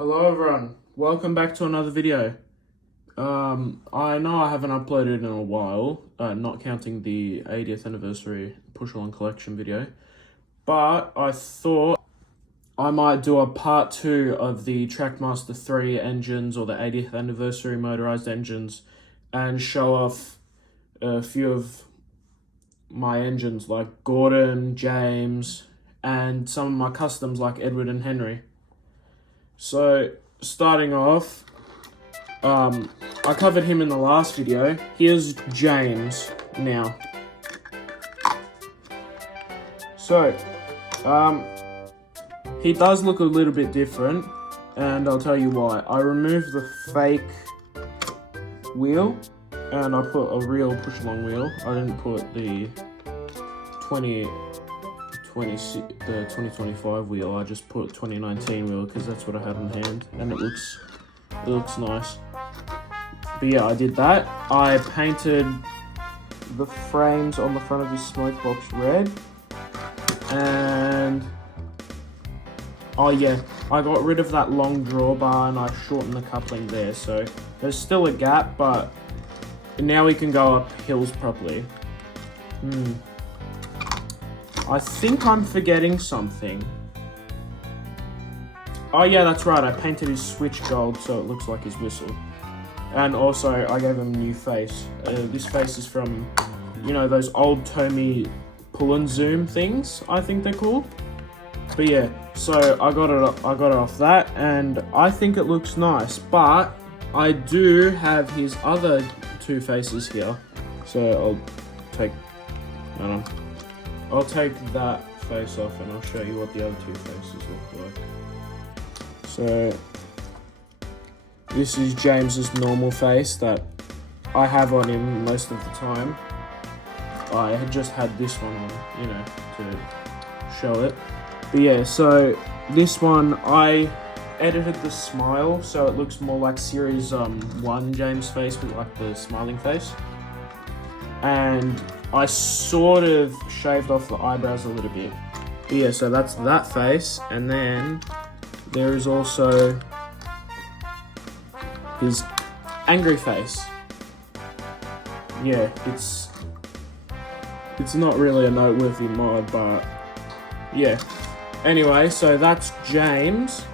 Hello everyone, welcome back to another video. I know I haven't uploaded in a while, not counting the 80th anniversary push-along collection video, but I thought I might do a part 2 of the Trackmaster 3 engines or the 80th anniversary motorized engines and show off a few of my engines like Gordon, James, and some of my customs like Edward and Henry. So, starting off, I covered him in the last video. Here's James now. So, he does look a little bit different, and I'll tell you why. I removed the fake wheel, and I put a real push-along wheel. I didn't put the 2025 wheel. I just put 2019 wheel because that's what I had on hand, and it looks nice. But yeah, I did that. I painted the frames on the front of his smoke box red, and oh yeah, I got rid of that long drawbar and I shortened the coupling there, so there's still a gap, but now we can go up hills properly. I think I'm forgetting something. Oh yeah, that's right, I painted his switch gold so it looks like his whistle. And also, I gave him a new face. This face is from, you know, those old Tommy pull and zoom things, I think they're called. But yeah, so I got it off that, and I think it looks nice. But I do have his other two faces here. So I'll take that face off and I'll show you what the other two faces look like. So, this is James's normal face that I have on him most of the time. I had just had this one on, you know, to show it. But yeah, so this one, I edited the smile so it looks more like Series 1 James face with like the smiling face. And I sort of shaved off the eyebrows a little bit. But yeah, so that's that face, and then there is also his angry face. Yeah, it's not really a noteworthy mod, but yeah. Anyway, so that's James.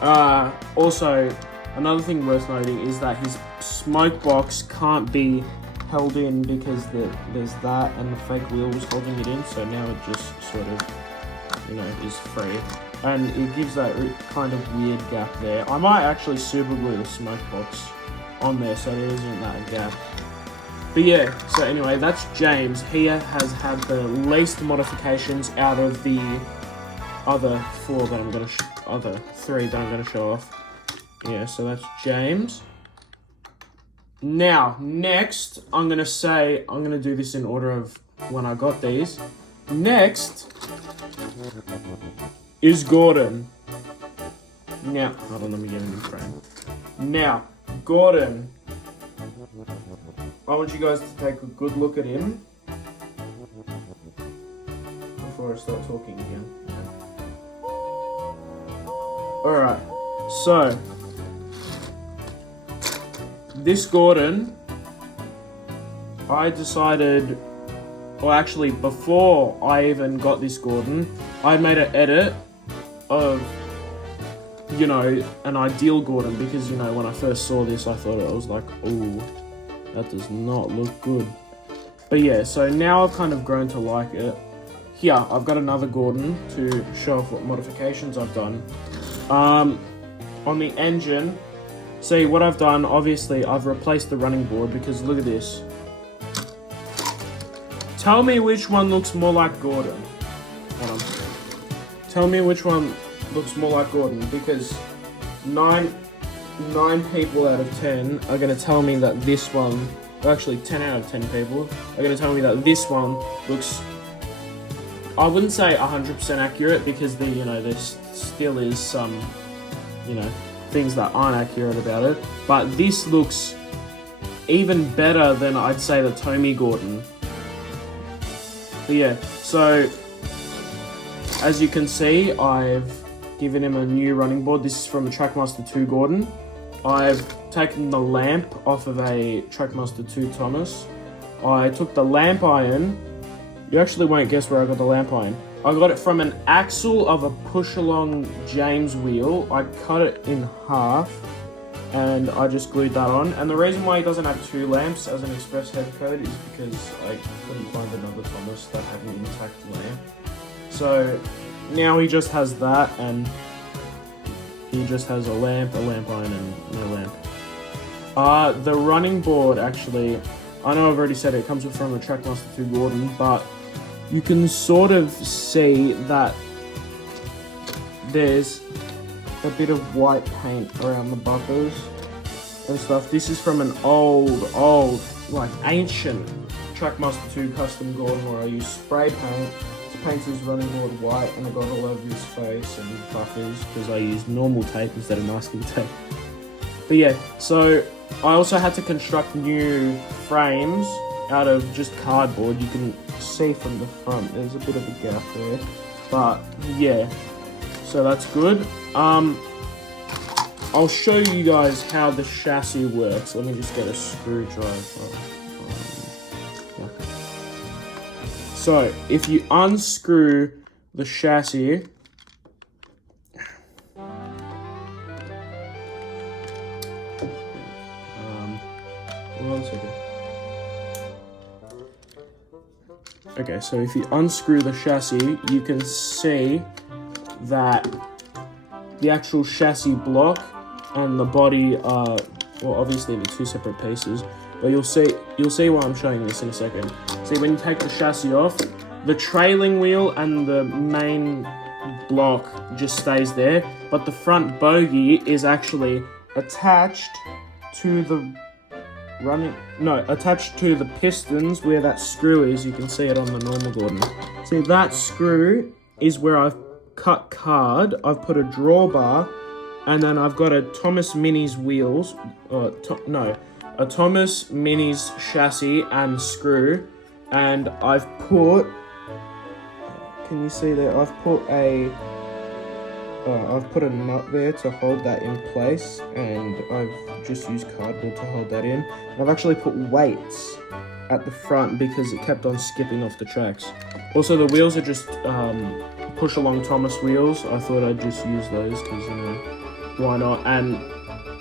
Also, another thing worth noting is that his smoke box can't be held in because there's that and the fake wheel was holding it in, so now it just sort of, you know, is free. And it gives that kind of weird gap there. I might actually super glue the smoke box on there so there isn't that gap. But yeah, so anyway, that's James. He has had the least modifications out of the other three that I'm gonna show off. Yeah, so that's James. Now, next, I'm gonna do this in order of when I got these. Next is Gordon. Now, hold on, let me get him in frame. Now, Gordon. I want you guys to take a good look at him before I start talking again. Alright, so this Gordon, I decided, or actually before I even got this Gordon, I made an edit of, you know, an ideal Gordon, because, you know, when I first saw this I thought I was like, ooh, that does not look good. But yeah, so now I've kind of grown to like it. Here, I've got another Gordon to show off what modifications I've done. On the engine, see what I've done, obviously I've replaced the running board because look at this. Tell me which one looks more like Gordon. Hold on. Tell me which one looks more like Gordon, because 9 people out of 10 are going to tell me that this one, actually 10 out of 10 people are going to tell me that this one looks, I wouldn't say 100% accurate, because there still is some, you know, things that aren't accurate about it, but this looks even better than I'd say the Tommy Gordon. But yeah, so as you can see, I've given him a new running board. This is from the Trackmaster 2 Gordon. I've taken the lamp off of a Trackmaster 2 Thomas. I took the lamp iron. You actually won't guess where I got the lamp iron. I got it from an axle of a push-along James wheel. I cut it in half and I just glued that on. And the reason why he doesn't have 2 lamps as an express head code is because I couldn't find another Thomas that had an intact lamp. So now he just has that, and he just has a lamp iron, and no lamp. The running board, actually, I know I've already said it comes from a Trackmaster 2 Gordon, but you can sort of see that there's a bit of white paint around the bumpers and stuff. This is from an old, like ancient Trackmaster 2 custom Gordon where I use spray paint to paint his running board white, and I got all over his face and buffers because I used normal tape instead of masking tape. But yeah, so I also had to construct new frames out of just cardboard. You can see from the front there's a bit of a gap there, but yeah, so that's good. I'll show you guys how the chassis works. Let me just get a screwdriver. Yeah. So if you unscrew the chassis, one second. Okay, so if you unscrew the chassis, you can see that the actual chassis block and the body are, well, obviously they're 2 separate pieces, but you'll see why I'm showing this in a second. See, when you take the chassis off, the trailing wheel and the main block just stays there, but the front bogie is actually attached to the attached to the pistons where that screw is. You can see it on the normal Gordon. See, that screw is where I've cut card. I've put a drawbar, and then I've got a Thomas Minis wheels, a Thomas Minis chassis and screw, and I've put, can you see there, I've put a nut there to hold that in place, and I've just used cardboard to hold that in. And I've actually put weights at the front because it kept on skipping off the tracks. Also, the wheels are just push-along Thomas wheels. I thought I'd just use those because, you know, why not? And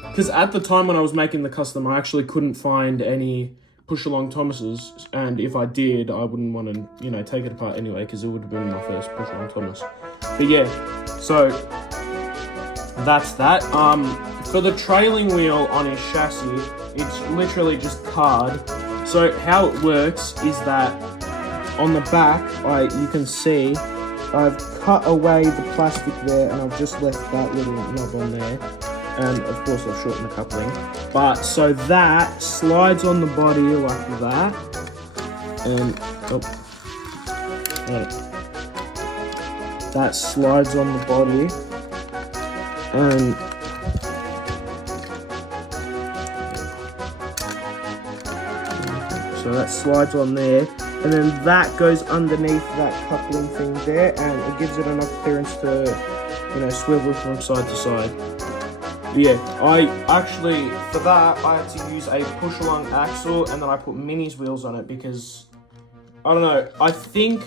because at the time when I was making the custom, I actually couldn't find any push-along Thomases, and if I did, I wouldn't want to, you know, take it apart anyway because it would have been my first push-along Thomas. But yeah, so that's that. For the trailing wheel on his chassis, it's literally just card. So how it works is that on the back, you can see I've cut away the plastic there, and I've just left that little knob on there. And of course I've shortened the coupling. But so that slides on the body like that. And that slides on the body. And so that slides on there. And then that goes underneath that coupling thing there, and it gives it enough clearance to, you know, swivel from side to side. Yeah, I actually, for that, I had to use a push-along axle, and then I put Minis wheels on it because, I don't know, I think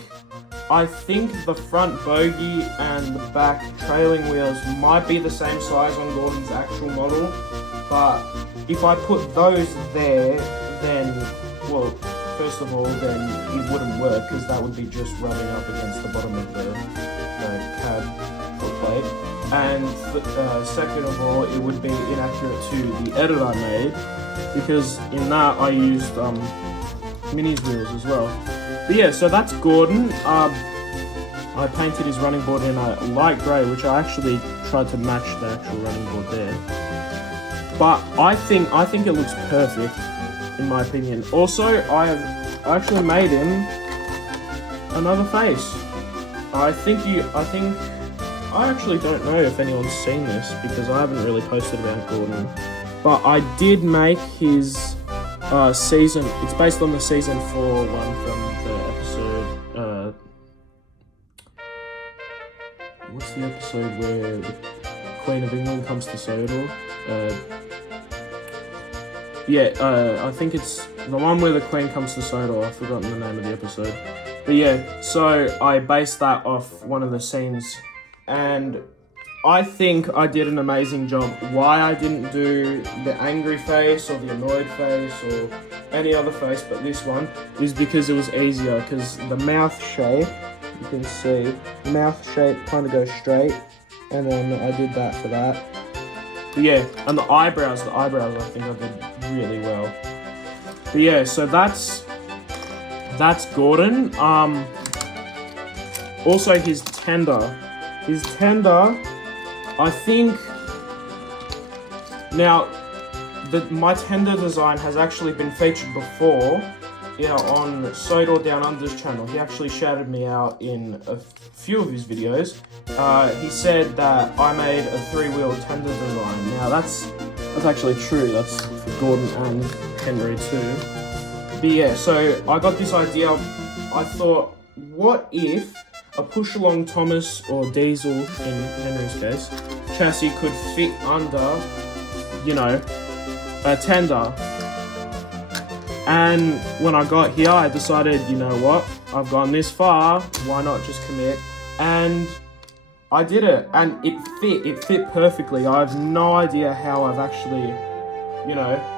the front bogie and the back trailing wheels might be the same size on Gordon's actual model, but if I put those there, then, well, first of all, then it wouldn't work because that would be just rubbing up against the bottom of the cab foot plate. And second of all, it would be inaccurate to the edit I made because in that I used Minis wheels as well. But yeah, so that's Gordon. I painted his running board in a light grey, which I actually tried to match the actual running board there. But I think it looks perfect, in my opinion. Also, I actually made him another face. I actually don't know if anyone's seen this because I haven't really posted about Gordon. But I did make his season, it's based on the season 4 one from the episode, what's the episode? episode where the Queen of England comes to Sodor. I think it's the one where the Queen comes to Sodor. I've forgotten the name of the episode. But yeah, so I based that off one of the scenes, and I think I did an amazing job. Why I didn't do the angry face or the annoyed face or any other face but this one is because it was easier, because the mouth shape, you can see, the mouth shape kind of goes straight, and then I did that for that. But yeah, and the eyebrows I think I did really well. But yeah, so that's Gordon. Also his tender, I think, now, my tender design has actually been featured before, on Sodor Down Under's channel. He actually shouted me out in a few of his videos. He said that I made a 3-wheel tender design. Now, that's actually true. That's for Gordon and Henry too. But yeah, so I got this idea. I thought, what if a push-along Thomas or Diesel, in Henry's case, chassis could fit under, a tender. And when I got here, I decided, you know what, I've gone this far, why not just commit? And I did it, and it fit perfectly. I have no idea how I've actually,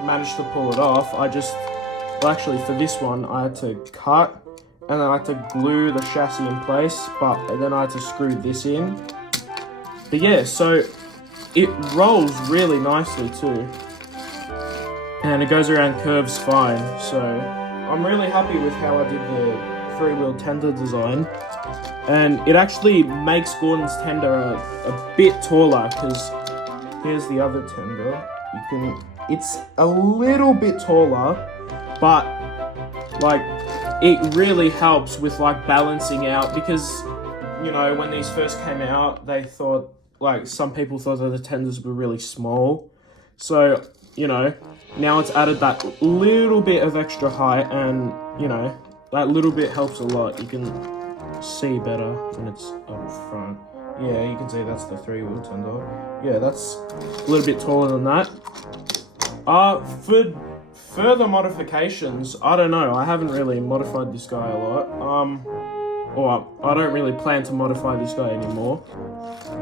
managed to pull it off. Actually for this one, I had to cut, and then I had to glue the chassis in place, but then I had to screw this in. But yeah, so it rolls really nicely too. And it goes around curves fine. So I'm really happy with how I did the 3-wheel tender design. And it actually makes Gordon's tender a bit taller, because here's the other tender. It's a little bit taller, but it really helps with balancing out, because when these first came out, they thought, some people thought that the tenders were really small. So now it's added that little bit of extra height, and that little bit helps a lot. You can see better when it's up front. Yeah, you can see that's the 3-wheel tender. Yeah, that's a little bit taller than that. For further modifications, I don't know. I haven't really modified this guy a lot. Or I don't really plan to modify this guy anymore.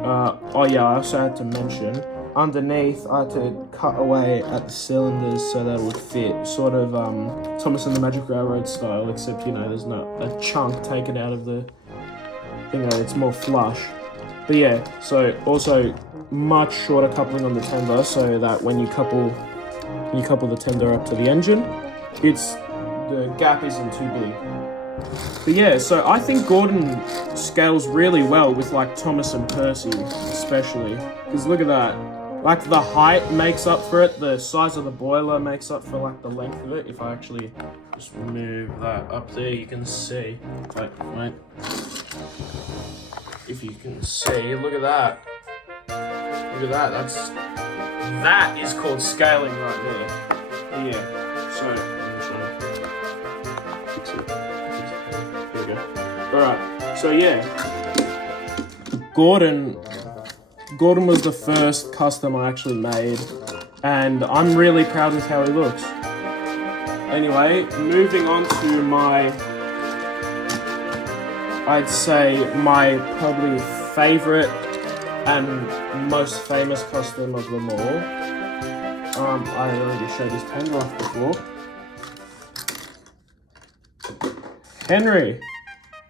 I also had to mention, underneath I had to cut away at the cylinders so that it would fit, sort of Thomas and the Magic Railroad style, except there's not a chunk taken out of the thing. It's more flush. But yeah, so also much shorter coupling on the tender, so that when you couple the tender up to the engine, the gap isn't too big. But yeah, so I think Gordon scales really well with Thomas and Percy, especially, because look at that. The height makes up for it, the size of the boiler makes up for the length of it. If I actually just move that up there, you can see. Wait. If you can see, look at that. Look at that. That is called scaling right there. Yeah. So I'm trying to fix it. There we go. All right. So yeah, Gordon was the first custom I actually made, and I'm really proud of how he looks. Anyway, moving on to I'd say my probably favorite and most famous custom of them all. I already showed his tender off before. Henry!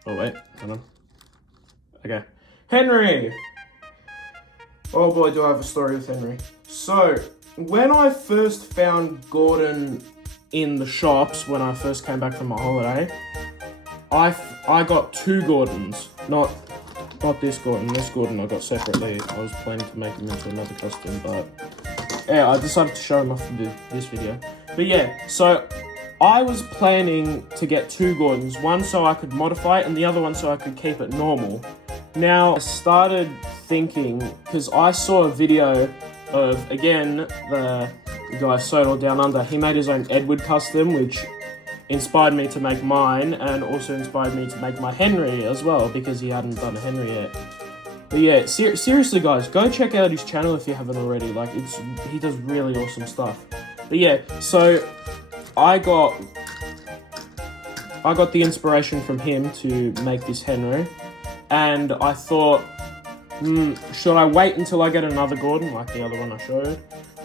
Oh wait, hold on. Okay. Henry! Oh boy, do I have a story with Henry. So, when I first found Gordon in the shops, when I first came back from my holiday, I got 2 Gordons, not this Gordon. This Gordon I got separately. I was planning to make him into another custom, but yeah, I decided to show him off in this video. But yeah, so I was planning to get 2 Gordons, one so I could modify it and the other one so I could keep it normal. Now, I started thinking, because I saw a video of, again, the guy Sodor Down Under. He made his own Edward custom, which inspired me to make mine, and also inspired me to make my Henry as well, because he hadn't done a Henry yet. But yeah, seriously guys, go check out his channel if you haven't already. Like, he does really awesome stuff. But yeah, so I got the inspiration from him to make this Henry, and I thought, should I wait until I get another Gordon like the other one I showed,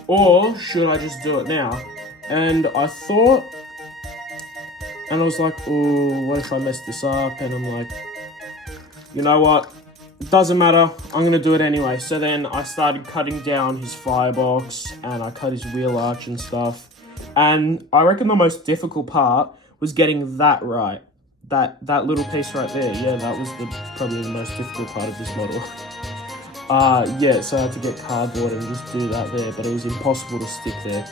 or should I just do it now? And I thought, and I was like, oh, what if I mess this up? And I'm like, you know what? It doesn't matter. I'm going to do it anyway. So then I started cutting down his firebox, and I cut his wheel arch and stuff. And I reckon the most difficult part was getting that right. That little piece right there. Yeah, that was probably the most difficult part of this model. Yeah, so I had to get cardboard and just do that there, but it was impossible to stick there.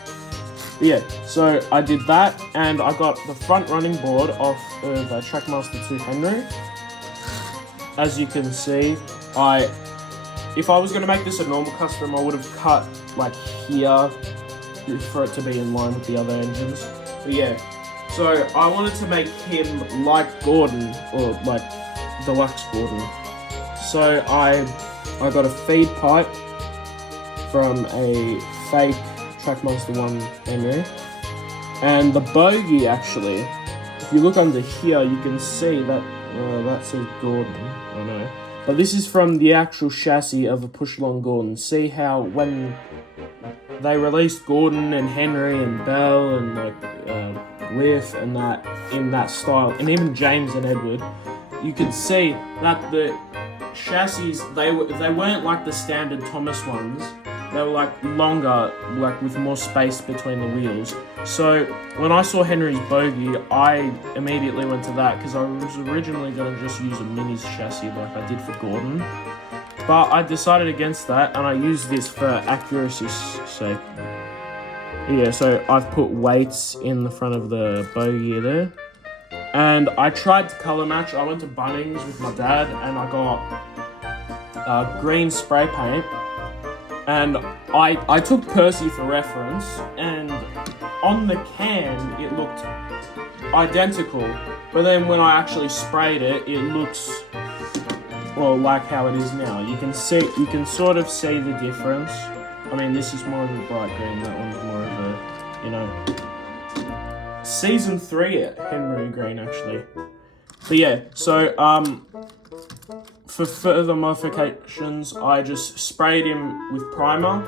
But yeah, so I did that, and I got the front running board off of Trackmaster 2 Henry. As you can see, if I was going to make this a normal custom, I would have cut like here for it to be in line with the other engines. But yeah, so I wanted to make him like Gordon, or like Deluxe Gordon. So I got a feed pipe from a fake Trackmaster 1 Henry, and the bogey, actually, if you look under here, you can see that that says Gordon, I know. But this is from the actual chassis of a push-along Gordon. See how when they released Gordon and Henry and Bell and like Whiff and that in that style, and even James and Edward, you could see that the chassis, they weren't like the standard Thomas ones. They were like longer, like with more space between the wheels. So when I saw Henry's bogey, I immediately went to that, because I was originally going to just use a Minis chassis like I did for Gordon. But I decided against that, and I used this for accuracy's sake. Yeah, so I've put weights in the front of the bogey there. And I tried to colour match. I went to Bunnings with my dad, and I got green spray paint. And I took Percy for reference, and on the can it looked identical, but then when I actually sprayed it, it looks, well, like how it is now. You can sort of see the difference. I mean, this is more of a bright green, that one's more of a, you know, Season 3 Henry green, actually. But yeah, so for further modifications, I just sprayed him with primer,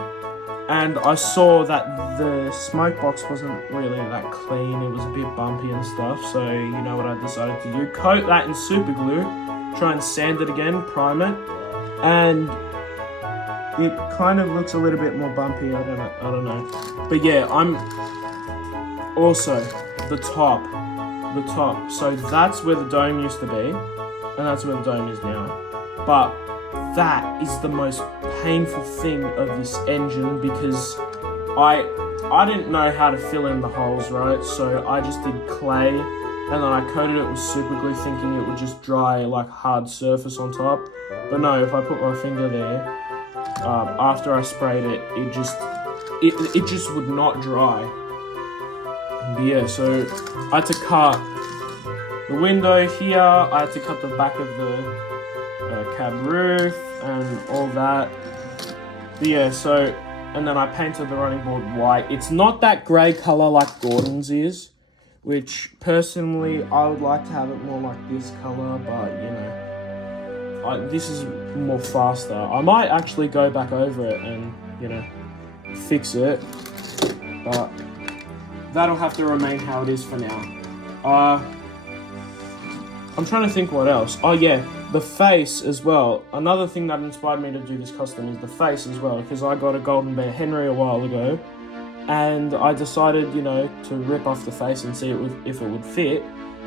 and I saw that the smoke box wasn't really that clean. It was a bit bumpy and stuff, so you know what I decided to do? Coat that in super glue, try and sand it again, prime it, and it kind of looks a little bit more bumpy. I don't know. But yeah, I'm also the top. So that's where the dome used to be, and that's where the dome is now. But that is the most painful thing of this engine, because I didn't know how to fill in the holes, right? So I just did clay, and then I coated it with super glue, thinking it would just dry like hard surface on top. But no, if I put my finger there, after I sprayed it, it just would not dry. But yeah, so I had to cut the window here, I had to cut the back of the cab roof and all that. But yeah, so, and then I painted the running board white. It's not that grey colour like Gordon's is, which personally I would like to have it more like this colour, but you know, this is more faster. I might actually go back over it and, you know, fix it, but that'll have to remain how it is for now. I'm trying to think what else. Oh yeah, the face as well. Another thing that inspired me to do this custom is the face as well, because I got a Golden Bear Henry a while ago, and I decided, you know, to rip off the face and see if it would fit,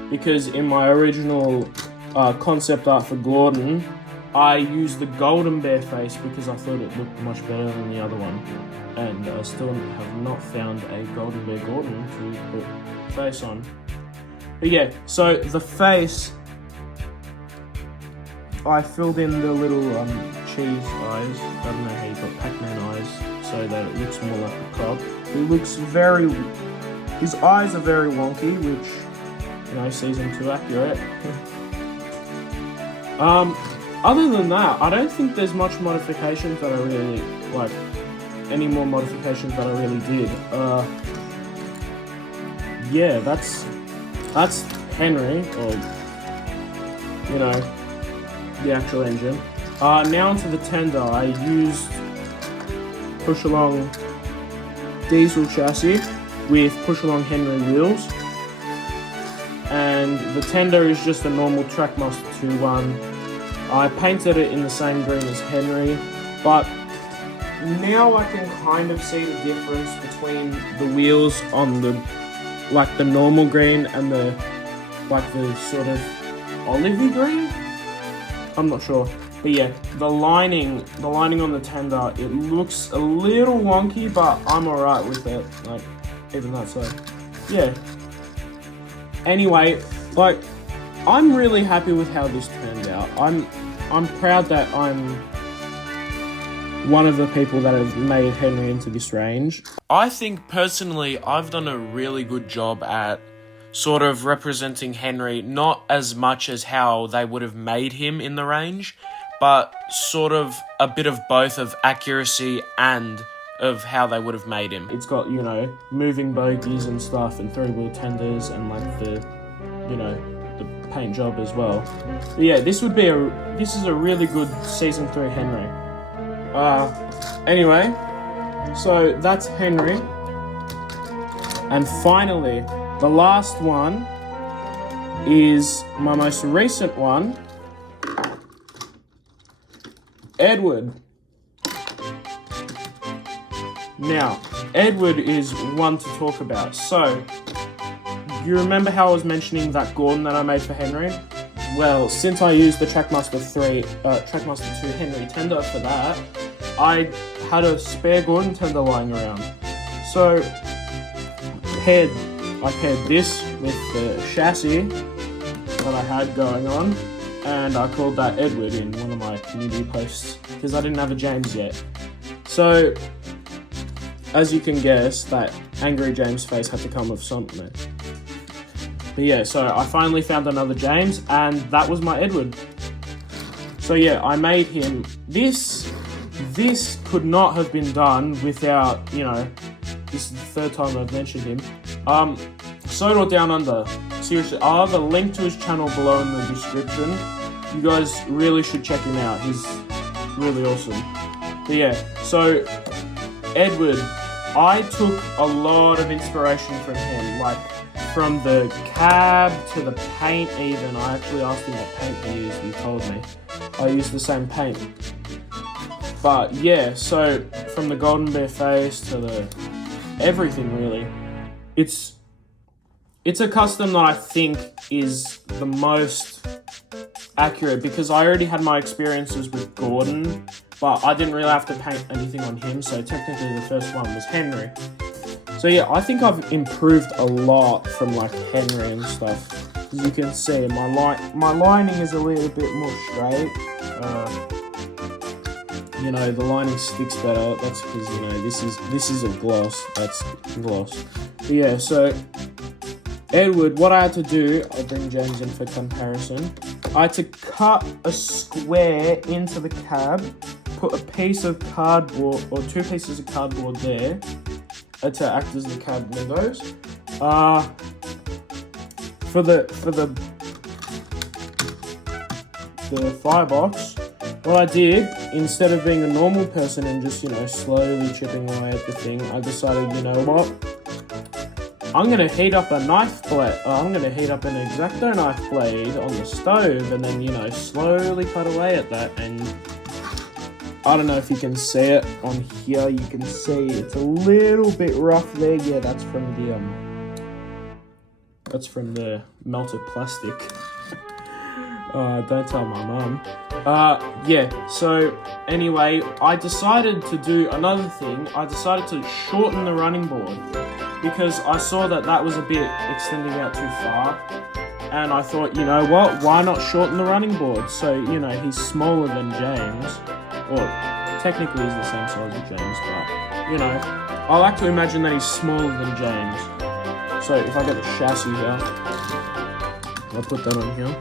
because in my original concept art for Gordon, I used the Golden Bear face because I thought it looked much better than the other one, and I still have not found a Golden Bear Gordon to put face on. But yeah, so the face, I filled in the little cheese eyes. I don't know how you got Pac-Man eyes, so that it looks more like a cop. It looks very, his eyes are very wonky, which, you know, season 2 accurate. other than that, I don't think there's much modifications that I really, like, any more modifications that I really did. Yeah, that's Henry, or, you know, the actual engine. Now onto the tender. I used push-along diesel chassis with push-along Henry wheels. And the tender is just a normal Trackmaster 2-1. I painted it in the same green as Henry, but now I can kind of see the difference between the wheels on the, like, the normal green and the, like, the sort of olivey green. I'm not sure, but yeah, the lining on the tender, it looks a little wonky, but I'm alright with it. Like, even that, so yeah. Anyway, like, I'm really happy with how this turned out. I'm proud that I'm one of the people that have made Henry into this range. I think personally I've done a really good job at sort of representing Henry, not as much as how they would have made him in the range, but sort of a bit of both of accuracy and of how they would have made him. It's got, you know, moving bogies and stuff and three-wheel tenders and like the, you know, the paint job as well. But yeah, this is a really good Season 3 Henry. Anyway, so that's Henry. And finally, the last one is my most recent one, Edward. Now, Edward is one to talk about. So, you remember how I was mentioning that Gordon that I made for Henry? Well, since I used the Trackmaster 2 Henry tender for that, I had a spare Gordon tender lying around. So, I paired this with the chassis that I had going on, and I called that Edward in one of my community posts, because I didn't have a James yet. So, as you can guess, that angry James face had to come with something. But yeah, so I finally found another James, and that was my Edward. So yeah, I made him. This could not have been done without, you know, this is the third time I've mentioned him. Soda Down Under. Seriously, I'll have a link to his channel below in the description. You guys really should check him out. He's really awesome. But yeah, so Edward, I took a lot of inspiration from him, like from the cab to the paint even. I actually asked him what paint he used, he told me. I used the same paint. But yeah, so from the Golden Bear face to the everything really. It's a custom that I think is the most accurate, because I already had my experiences with Gordon, but I didn't really have to paint anything on him, so technically the first one was Henry. So yeah, I think I've improved a lot from like Henry and stuff. As you can see, my lining is a little bit more straight. You know, the lining sticks better. That's because, you know, this is a gloss. That's gloss. But yeah, so Edward, what I had to do, I'll bring James in for comparison. I had to cut a square into the cab, put a piece of cardboard or two pieces of cardboard there to act as the cab windows. For the firebox, what I did, instead of being a normal person and just, you know, slowly chipping away at the thing, I decided, you know what, I'm going to heat up a knife blade, I'm going to heat up an X-Acto knife blade on the stove and then, you know, slowly cut away at that. And I don't know if you can see it on here, you can see it's a little bit rough there. Yeah, that's from the melted plastic. Don't tell my mum. Yeah, so anyway, I decided to do another thing. I decided to shorten the running board, because I saw that was a bit extending out too far, and I thought, you know what, why not shorten the running board? So, you know, he's smaller than James, or technically he's the same size as James, but, you know, I like to imagine that he's smaller than James. So if I get the chassis here, I'll put that on here.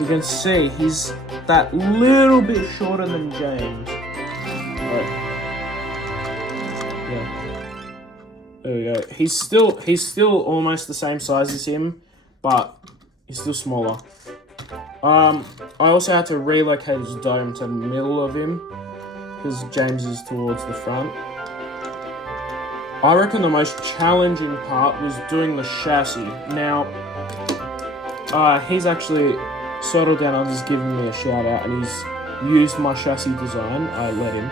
You can see he's that little bit shorter than James. Right. Yeah. There we go. He's still almost the same size as him, but he's still smaller. I also had to relocate his dome to the middle of him because James is towards the front. I reckon the most challenging part was doing the chassis. Now, he's actually settled down on just giving me a shout out, and he's used my chassis design. I let him.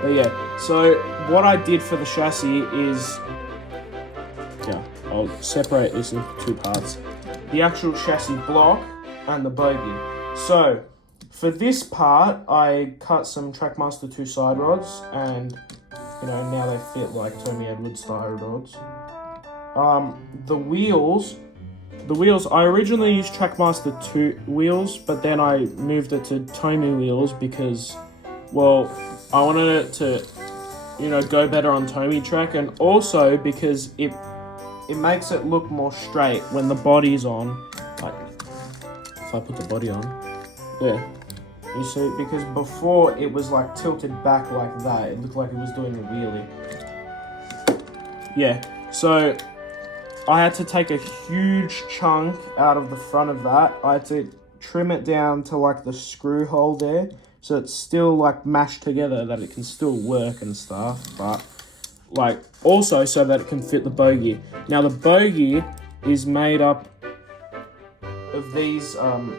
But yeah, so what I did for the chassis is, yeah, I'll separate this into two parts. The actual chassis block and the bogie. So, for this part, I cut some Trackmaster 2 side rods, and you know, now they fit like Tommy Edwards style rods. The wheels, I originally used Trackmaster 2 wheels, but then I moved it to Tommy wheels because, well, I wanted it to, you know, go better on Tommy track, and also because it makes it look more straight when the body's on. Like, if I put the body on, yeah. You see, because before it was like tilted back like that. It looked like it was doing a wheelie. Yeah, so I had to take a huge chunk out of the front of that. I had to trim it down to like the screw hole there. So it's still like mashed together, that it can still work and stuff. But like also so that it can fit the bogie. Now the bogie is made up of these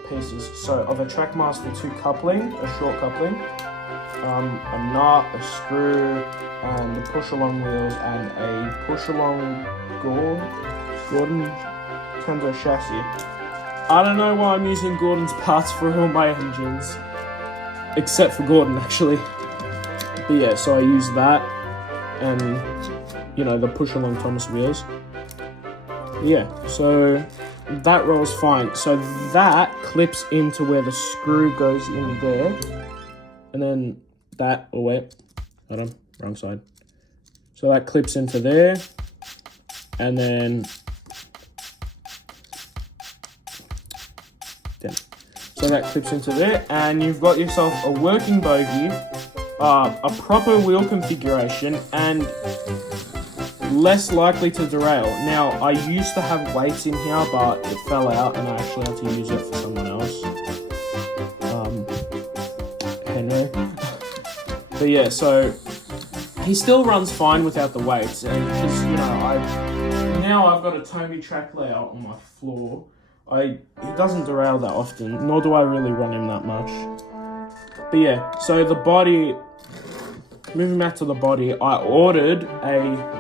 pieces, so of a Trackmaster 2 coupling, a short coupling, a nut, a screw, and the push-along wheels, and a push-along Gordon Kenzo chassis. I don't know why I'm using Gordon's parts for all my engines, except for Gordon actually. But yeah, so I use that, and you know, the push-along Thomas wheels. Yeah, so that rolls fine. So that clips into where the screw goes in there. And then that, oh wait, hold on, wrong side. So that clips into there. And then, damn. So that clips into there. And you've got yourself a working bogie, a proper wheel configuration, and less likely to derail. Now, I used to have weights in here, but it fell out and I actually had to use it for someone else. Henry. But yeah, so he still runs fine without the weights, and because, you know, now I've got a Tommy track layout on my floor. He doesn't derail that often, nor do I really run him that much. But yeah, so the body, moving back to the body, I ordered a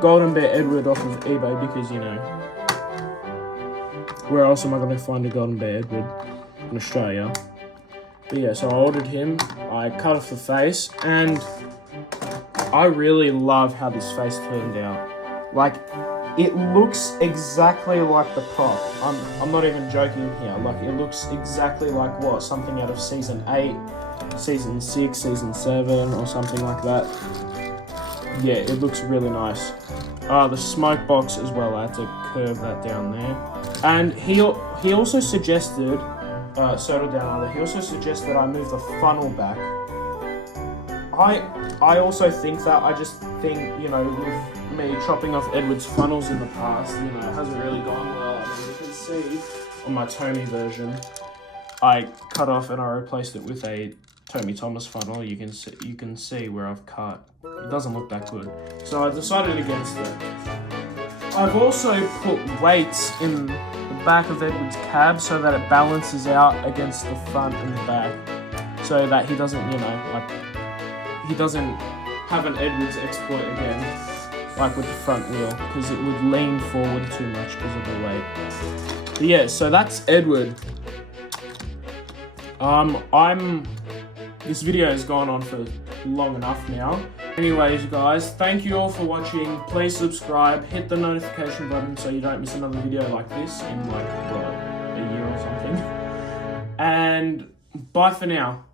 Golden Bear Edward off of eBay because, you know, where else am I going to find a Golden Bear Edward in Australia? But yeah, so I ordered him, I cut off the face, and I really love how this face turned out. Like, it looks exactly like the prop. I'm not even joking here. Like, it looks exactly like what? Something out of Season 8, Season 6, Season 7, or something like that. Yeah, it looks really nice. The smoke box as well, I had to curve that down there. And he also suggested, he also suggested I move the funnel back. I also think that. I just think, you know, with me chopping off Edward's funnels in the past, you know, it hasn't really gone well. I mean, you can see on my Tommy version, I cut off and I replaced it with a Tommy Thomas funnel. You can see where I've cut. It doesn't look that good. So I decided against it. I've also put weights in the back of Edward's cab so that it balances out against the front and the back. So that he doesn't, you know, like, he doesn't have an Edwards exploit again, like with the front wheel, because it would lean forward too much because of the weight. But yeah, so that's Edward. This video has gone on for long enough now. Anyways, guys, thank you all for watching. Please subscribe, hit the notification button so you don't miss another video like this in like, what, a year or something. And bye for now.